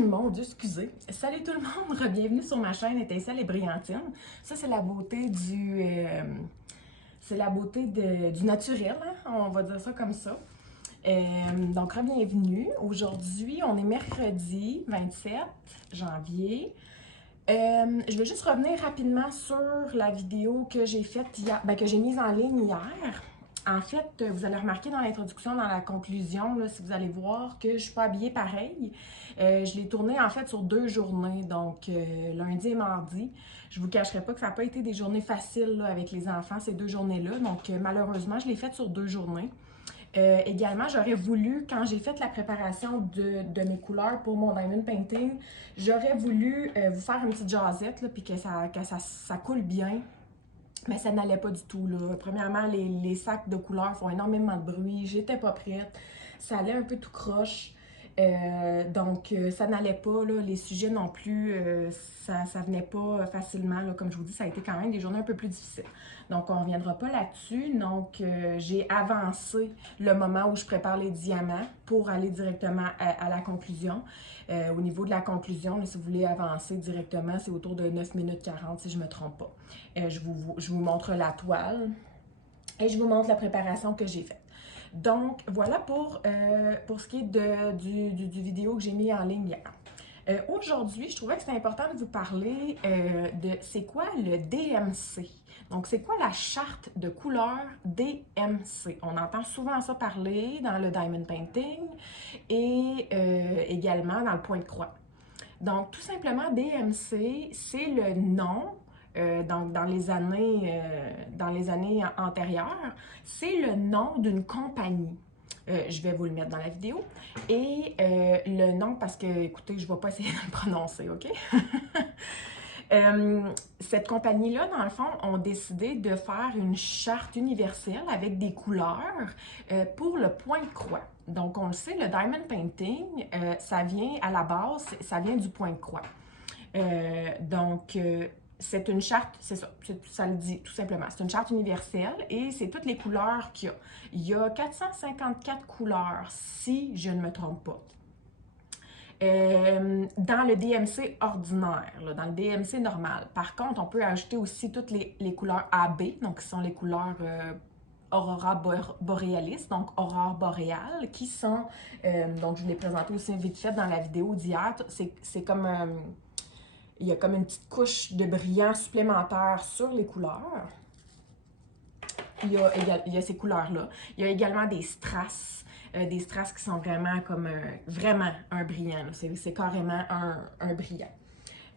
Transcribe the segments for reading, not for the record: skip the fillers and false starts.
Mon Dieu, excusez. Salut tout le monde, bienvenue sur ma chaîne Étincelle et Brillantine. Ça, c'est la beauté du naturel, hein? On va dire ça comme ça. Donc, bienvenue. Aujourd'hui, on est mercredi 27 janvier. Je vais juste revenir rapidement sur la vidéo que j'ai faite hier, que j'ai mise en ligne hier. En fait, vous allez remarquer dans l'introduction, dans la conclusion, là, si vous allez voir que je ne suis pas habillée pareil. Je l'ai tournée en fait sur 2 journées, donc lundi et mardi. Je ne vous cacherai pas que ça n'a pas été des journées faciles là, avec les enfants, ces 2 journées-là. Donc malheureusement, je l'ai faite sur 2 journées. Également, j'aurais voulu, quand j'ai fait la préparation de mes couleurs pour mon diamond painting, j'aurais voulu vous faire une petite jasette, là, puis que ça coule bien. Mais ça n'allait pas du tout, là. Premièrement, les sacs de couleurs font énormément de bruit. J'étais pas prête. Ça allait un peu tout croche. Donc, ça n'allait pas, là. Les sujets non plus, ça venait pas facilement, là. Comme je vous dis, ça a été quand même des journées un peu plus difficiles. Donc, on ne reviendra pas là-dessus. Donc, j'ai avancé le moment où je prépare les diamants pour aller directement à la conclusion. Au niveau de la conclusion, là, si vous voulez avancer directement, c'est autour de 9 minutes 40 si je ne me trompe pas. Je vous montre la toile et je vous montre la préparation que j'ai faite. Donc, voilà pour ce qui est du vidéo que j'ai mis en ligne hier. Aujourd'hui, je trouvais que c'était important de vous parler de c'est quoi le DMC. Donc, c'est quoi la charte de couleur DMC? On entend souvent ça parler dans le diamond painting et également dans le point de croix. Donc, tout simplement, DMC, c'est le nom donc dans les années antérieures, c'est le nom d'une compagnie. Je vais vous le mettre dans la vidéo. Et le nom, parce que, écoutez, je ne vais pas essayer de le prononcer, OK? Cette compagnie-là, dans le fond, ont décidé de faire une charte universelle avec des couleurs pour le point de croix. Donc, on le sait, le diamond painting, ça vient à la base, ça vient du point de croix. C'est une charte, c'est ça, ça le dit tout simplement. C'est une charte universelle et c'est toutes les couleurs qu'il y a. Il y a 454 couleurs, si je ne me trompe pas. Dans le DMC ordinaire, là, dans le DMC normal. Par contre, on peut ajouter aussi toutes les couleurs AB, donc qui sont les couleurs Aurora Borealis, donc aurore boréale, qui sont, donc je vous l'ai présenté aussi vite fait dans la vidéo d'hier, c'est comme... il y a comme une petite couche de brillant supplémentaire sur les couleurs. Il y a ces couleurs-là. Il y a également des strass qui sont vraiment comme vraiment un brillant. C'est carrément un brillant.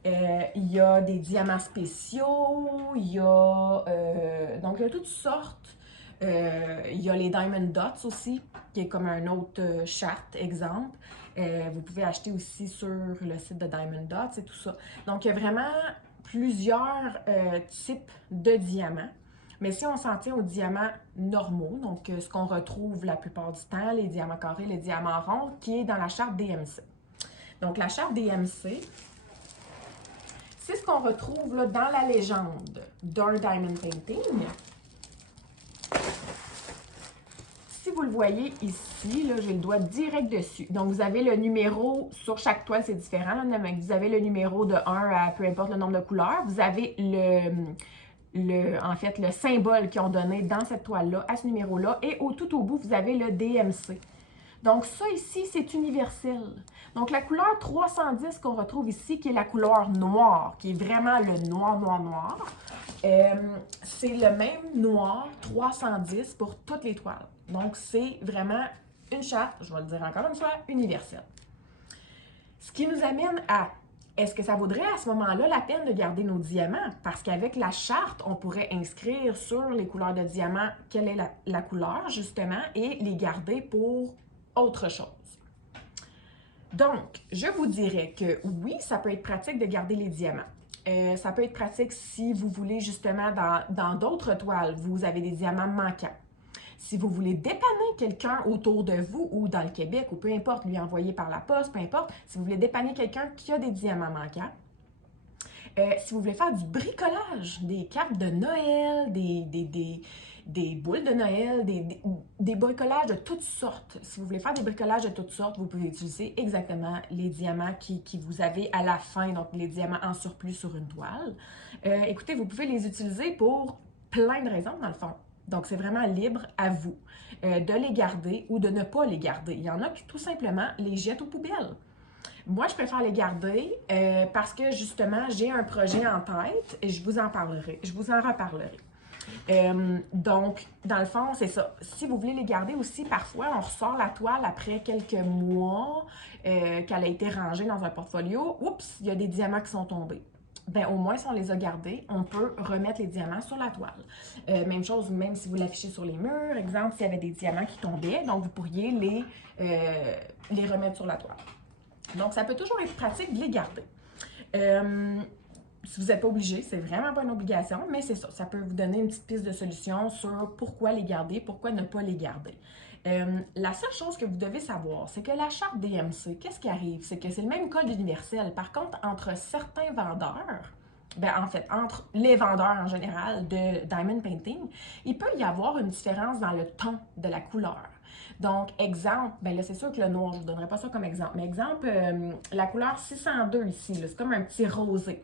Il y a des diamants spéciaux, il y a donc il y a toutes sortes. Il y a les Diamond Dots aussi, qui est comme un autre charte, exemple. Vous pouvez acheter aussi sur le site de Diamond Dots et tout ça. Donc, il y a vraiment plusieurs types de diamants. Mais si on s'en tient aux diamants normaux, donc ce qu'on retrouve la plupart du temps, les diamants carrés, les diamants ronds, qui est dans la charte DMC. Donc, la charte DMC, c'est ce qu'on retrouve là, dans la légende d'un diamond painting. Si vous le voyez ici, j'ai le doigt direct dessus. Donc, vous avez le numéro, sur chaque toile, c'est différent, là, mais vous avez le numéro de 1 à peu importe le nombre de couleurs. Vous avez en fait, le symbole qu'ils ont donné dans cette toile-là, à ce numéro-là. Et tout au bout, vous avez le DMC. Donc, ça ici, c'est universel. Donc, la couleur 310 qu'on retrouve ici, qui est la couleur noire, qui est vraiment le noir, noir, noir, c'est le même noir 310 pour toutes les toiles. Donc, c'est vraiment une charte, je vais le dire encore une fois, universelle. Ce qui nous amène à, est-ce que ça vaudrait à ce moment-là la peine de garder nos diamants? Parce qu'avec la charte, on pourrait inscrire sur les couleurs de diamant quelle est la couleur, justement, et les garder pour autre chose. Donc, je vous dirais que oui, ça peut être pratique de garder les diamants. Ça peut être pratique si vous voulez justement dans d'autres toiles, vous avez des diamants manquants. Si vous voulez dépanner quelqu'un autour de vous ou dans le Québec ou peu importe, lui envoyer par la poste, peu importe, si vous voulez dépanner quelqu'un qui a des diamants manquants, si vous voulez faire du bricolage, des cartes de Noël, des des boules de Noël, des bricolages de toutes sortes. Si vous voulez faire des bricolages de toutes sortes, vous pouvez utiliser exactement les diamants qui vous avez à la fin, donc les diamants en surplus sur une toile. Écoutez, vous pouvez les utiliser pour plein de raisons, dans le fond. Donc, c'est vraiment libre à vous de les garder ou de ne pas les garder. Il y en a qui, tout simplement, les jettent aux poubelles. Moi, je préfère les garder parce que, justement, j'ai un projet en tête et je vous en parlerai. Je vous en reparlerai. Donc, dans le fond, c'est ça. Si vous voulez les garder aussi, parfois, on ressort la toile après quelques mois qu'elle a été rangée dans un portfolio. Oups, il y a des diamants qui sont tombés. Ben, au moins, si on les a gardés, on peut remettre les diamants sur la toile. Même chose, même si vous l'affichez sur les murs, exemple, s'il y avait des diamants qui tombaient, donc vous pourriez les remettre sur la toile. Donc, ça peut toujours être pratique de les garder. Si vous n'êtes pas obligé, c'est vraiment pas une obligation, mais c'est ça. Ça peut vous donner une petite piste de solution sur pourquoi les garder, pourquoi ne pas les garder. La seule chose que vous devez savoir, c'est que la charte DMC, qu'est-ce qui arrive? C'est que c'est le même code universel. Par contre, entre certains vendeurs, ben en fait, entre les vendeurs en général de Diamond Painting, il peut y avoir une différence dans le ton de la couleur. Donc, exemple, ben là, c'est sûr que le noir, je ne vous donnerai pas ça comme exemple, mais exemple, la couleur 602 ici, c'est comme un petit rosé.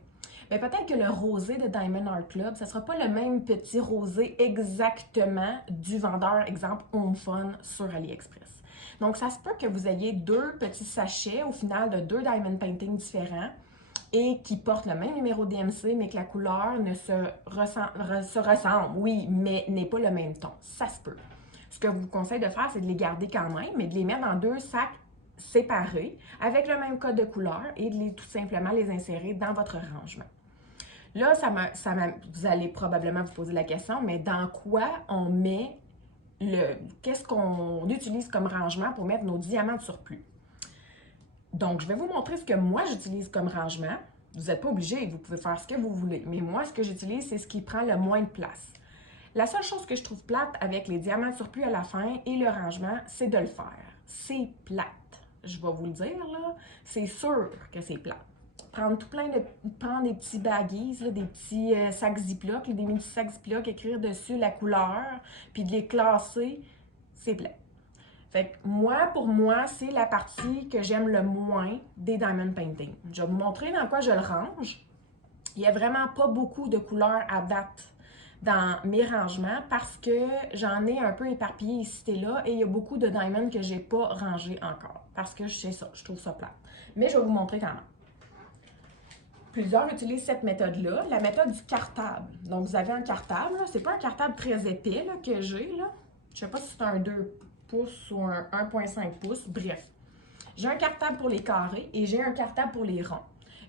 Bien, peut-être que le rosé de Diamond Art Club, ça ne sera pas le même petit rosé exactement du vendeur, exemple, Home Fun sur AliExpress. Donc, ça se peut que vous ayez deux petits sachets au final de deux Diamond Painting différents et qui portent le même numéro DMC, mais que la couleur ne se ressemble, oui, mais n'est pas le même ton. Ça se peut. Ce que je vous conseille de faire, c'est de les garder quand même, mais de les mettre dans deux sacs séparés avec le même code de couleur et de tout simplement les insérer dans votre rangement. Là, vous allez probablement vous poser la question, mais dans quoi on met qu'est-ce qu'on utilise comme rangement pour mettre nos diamants de surplus? Donc, je vais vous montrer ce que moi j'utilise comme rangement. Vous n'êtes pas obligé, vous pouvez faire ce que vous voulez, mais moi, ce que j'utilise, c'est ce qui prend le moins de place. La seule chose que je trouve plate avec les diamants de surplus à la fin et le rangement, c'est de le faire. C'est plate. Je vais vous le dire, là, c'est sûr que c'est plate. Prendre des petits baggies, là, des petits sacs Ziploc, des mini sacs Ziploc, écrire dessus la couleur, puis de les classer, c'est plate. Fait que moi, pour moi, c'est la partie que j'aime le moins des Diamond Painting. Je vais vous montrer dans quoi je le range. Il n'y a vraiment pas beaucoup de couleurs à date dans mes rangements parce que j'en ai un peu éparpillé ici et là et il y a beaucoup de diamonds que j'ai pas rangés encore parce que je sais ça, je trouve ça plate. Mais je vais vous montrer quand même. Plusieurs utilisent cette méthode-là, la méthode du cartable. Donc, vous avez un cartable, c'est pas un cartable très épais là, que j'ai, là. Je sais pas si c'est un 2 pouces ou un 1,5 pouces, bref. J'ai un cartable pour les carrés et j'ai un cartable pour les ronds.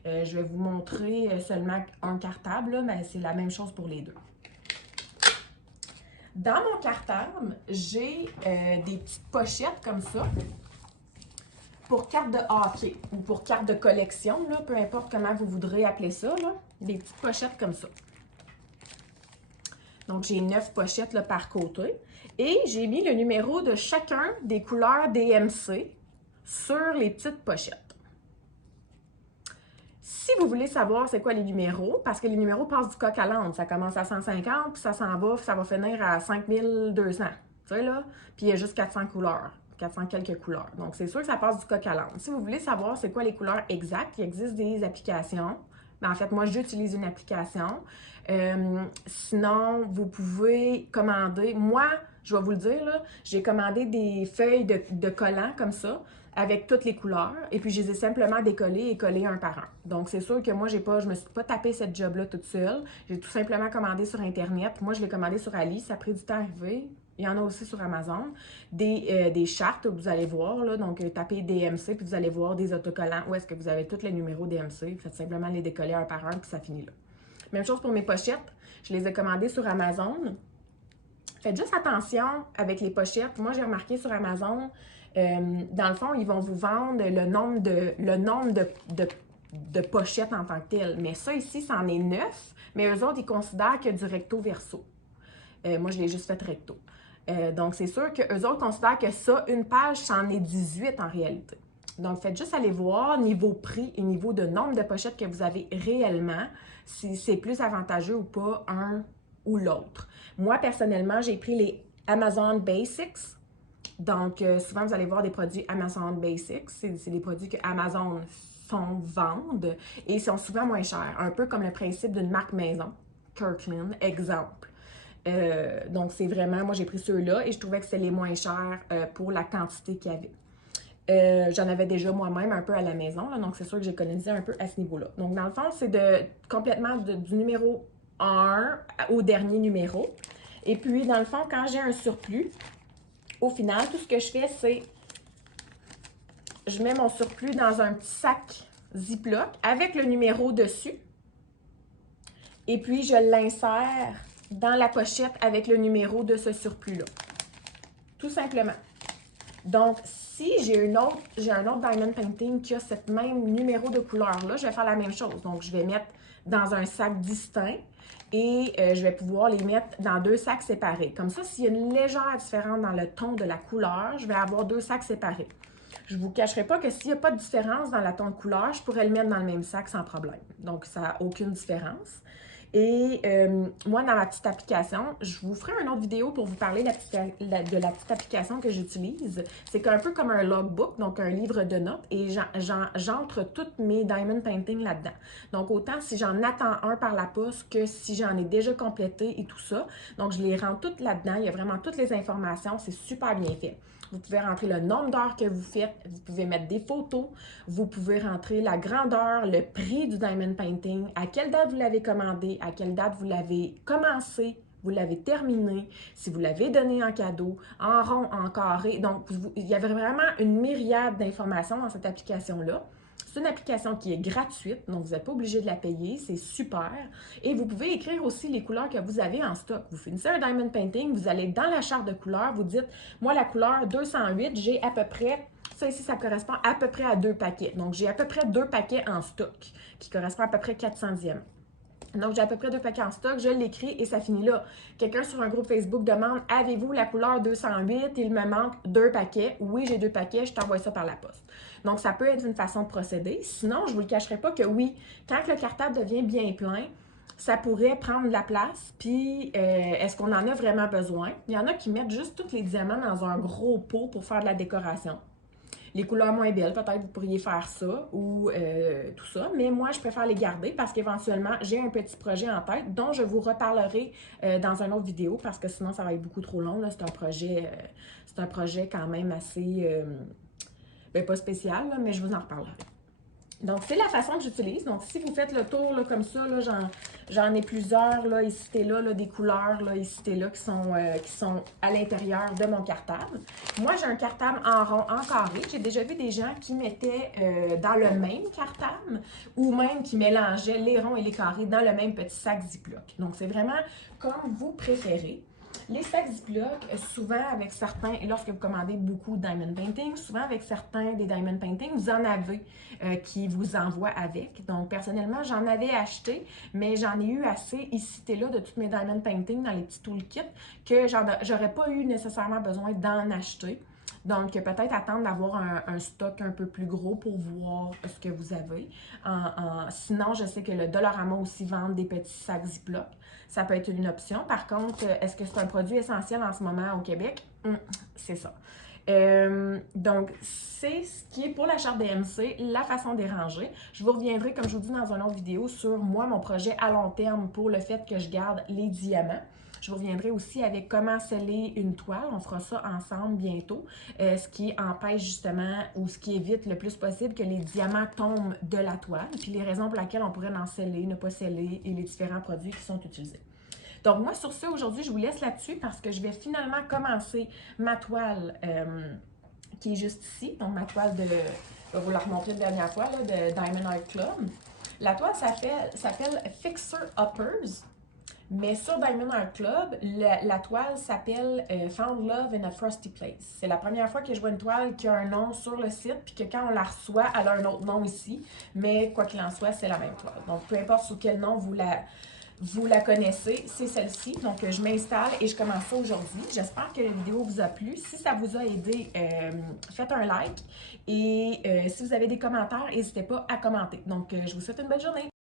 Je vais vous montrer seulement un cartable, là, mais c'est la même chose pour les deux. Dans mon cartable, j'ai des petites pochettes comme ça pour cartes de hockey ou pour cartes de collection, là, peu importe comment vous voudrez appeler ça, là, des petites pochettes comme ça. Donc, j'ai 9 pochettes là, par côté et j'ai mis le numéro de chacun des couleurs DMC sur les petites pochettes. Si vous voulez savoir c'est quoi les numéros, parce que les numéros passent du coq à l'âne, ça commence à 150, puis ça s'en va, puis ça va finir à 5200, tu sais là, puis il y a juste 400 couleurs, 400 quelques couleurs. Donc c'est sûr que ça passe du coq à l'âne. Si vous voulez savoir c'est quoi les couleurs exactes, il existe des applications. Mais en fait, moi, j'utilise une application. Sinon, vous pouvez commander. Moi, je vais vous le dire, là, j'ai commandé des feuilles de collants comme ça, avec toutes les couleurs, et puis je les ai simplement décollées et collées un par un. Donc, c'est sûr que moi, je me suis pas tapé cette job-là toute seule. J'ai tout simplement commandé sur Internet. Moi, je l'ai commandé sur Ali. Ça a pris du temps à arriver. Il y en a aussi sur Amazon. Des chartes, vous allez voir, là, donc tapez DMC, puis vous allez voir des autocollants où est-ce que vous avez tous les numéros DMC. Faites simplement les décoller un par un, puis ça finit là. Même chose pour mes pochettes. Je les ai commandées sur Amazon. Faites juste attention avec les pochettes. Moi, j'ai remarqué sur Amazon, dans le fond, ils vont vous vendre le nombre de pochettes en tant que tel. Mais ça ici, c'en est 9, mais eux autres, ils considèrent que du recto verso. Moi, je l'ai juste fait recto. Donc, c'est sûr qu'eux autres considèrent que ça, une page, c'en est 18 en réalité. Donc, faites juste aller voir niveau prix et niveau de nombre de pochettes que vous avez réellement, si c'est plus avantageux ou pas ou l'autre. Moi, personnellement, j'ai pris les Amazon Basics. Donc, souvent, vous allez voir des produits Amazon Basics. C'est des produits que Amazon vendent et sont souvent moins chers. Un peu comme le principe d'une marque maison. Kirkland, exemple. Donc, c'est vraiment, moi, j'ai pris ceux-là et je trouvais que c'était les moins chers pour la quantité qu'il y avait. J'en avais déjà moi-même un peu à la maison, là, donc c'est sûr que j'ai économisé un peu à ce niveau-là. Donc, dans le fond, c'est complètement du numéro 1 au dernier numéro. Et puis, dans le fond, quand j'ai un surplus, au final, tout ce que je fais, c'est je mets mon surplus dans un petit sac Ziploc avec le numéro dessus. Et puis, je l'insère dans la pochette avec le numéro de ce surplus-là. Tout simplement. Donc, si j'ai un autre Diamond Painting qui a ce même numéro de couleur-là, je vais faire la même chose. Donc, je vais mettre dans un sac distinct et je vais pouvoir les mettre dans 2 sacs séparés. Comme ça, s'il y a une légère différence dans le ton de la couleur, je vais avoir 2 sacs séparés. Je ne vous cacherai pas que s'il n'y a pas de différence dans la ton de couleur, je pourrais le mettre dans le même sac sans problème. Donc, ça n'a aucune différence. Et moi, dans ma petite application, je vous ferai une autre vidéo pour vous parler de la petite application que j'utilise. C'est un peu comme un logbook, donc un livre de notes, et j'entre toutes mes Diamond Painting là-dedans. Donc, autant si j'en attends un par la poste que si j'en ai déjà complété et tout ça. Donc, je les rentre toutes là-dedans. Il y a vraiment toutes les informations. C'est super bien fait. Vous pouvez rentrer le nombre d'heures que vous faites, vous pouvez mettre des photos, vous pouvez rentrer la grandeur, le prix du Diamond Painting, à quelle date vous l'avez commandé, à quelle date vous l'avez commencé, vous l'avez terminé, si vous l'avez donné en cadeau, en rond, en carré. Donc, il y avait vraiment une myriade d'informations dans cette application-là. C'est une application qui est gratuite, donc vous n'êtes pas obligé de la payer, c'est super. Et vous pouvez écrire aussi les couleurs que vous avez en stock. Vous finissez un Diamond Painting, vous allez dans la charte de couleurs, vous dites, moi la couleur 208, j'ai à peu près, ça ici, ça correspond à peu près à 2 paquets. Donc j'ai à peu près 2 paquets en stock, qui correspond à peu près 400e. Donc, j'ai à peu près 2 paquets en stock, je l'écris et ça finit là. Quelqu'un sur un groupe Facebook demande « Avez-vous la couleur 208? Il me manque 2 paquets. » Oui, j'ai 2 paquets, je t'envoie ça par la poste. Donc, ça peut être une façon de procéder. Sinon, je ne vous le cacherai pas que oui, quand le cartable devient bien plein, ça pourrait prendre de la place. Puis, est-ce qu'on en a vraiment besoin? Il y en a qui mettent juste tous les diamants dans un gros pot pour faire de la décoration. Les couleurs moins belles, peut-être vous pourriez faire ça ou tout ça. Mais moi, je préfère les garder parce qu'éventuellement, j'ai un petit projet en tête dont je vous reparlerai dans une autre vidéo parce que sinon, ça va être beaucoup trop long. C'est un projet quand même assez, pas spécial, là, mais je vous en reparlerai. Donc, c'est la façon que j'utilise. Donc, si vous faites le tour là, comme ça, j'en ai plusieurs là, ici et là, des couleurs là, ici et là qui sont à l'intérieur de mon cartable. Moi, j'ai un cartable en rond, en carré. J'ai déjà vu des gens qui mettaient dans le même cartable ou même qui mélangeaient les ronds et les carrés dans le même petit sac Ziploc. Donc, c'est vraiment comme vous préférez. Les sacs Ziploc, souvent avec certains, et lorsque vous commandez beaucoup de Diamond Painting, souvent avec certains des Diamond Painting, vous en avez qui vous envoient avec. Donc, personnellement, j'en avais acheté, mais j'en ai eu assez ici et là de toutes mes Diamond Painting dans les petits toolkits que j'aurais pas eu nécessairement besoin d'en acheter. Donc, peut-être attendre d'avoir un stock un peu plus gros pour voir ce que vous avez. Sinon, je sais que le Dollarama aussi vend des petits sacs Ziploc. Ça peut être une option. Par contre, est-ce que c'est un produit essentiel en ce moment au Québec? C'est ça. Donc, c'est ce qui est pour la charte DMC, la façon des ranger. Je vous reviendrai, comme je vous dis dans une autre vidéo, sur moi, mon projet à long terme pour le fait que je garde les diamants. Je vous reviendrai aussi avec comment sceller une toile. On fera ça ensemble bientôt. Ce qui empêche justement ou ce qui évite le plus possible que les diamants tombent de la toile. Puis les raisons pour lesquelles on pourrait en sceller, ne pas sceller et les différents produits qui sont utilisés. Donc moi, sur ce, aujourd'hui, je vous laisse là-dessus parce que je vais finalement commencer ma toile qui est juste ici. Donc ma toile je vais vous la remontrer la dernière fois, là, de Diamond Art Club. La toile s'appelle Fixer Uppers. Mais sur Diamond Art Club, la toile s'appelle Found Love in a Frosty Place. C'est la première fois que je vois une toile qui a un nom sur le site, puis que quand on la reçoit, elle a un autre nom ici. Mais quoi qu'il en soit, c'est la même toile. Donc, peu importe sous quel nom vous la connaissez, c'est celle-ci. Donc, je m'installe et je commence ça aujourd'hui. J'espère que la vidéo vous a plu. Si ça vous a aidé, faites un like. Et si vous avez des commentaires, n'hésitez pas à commenter. Donc, je vous souhaite une bonne journée.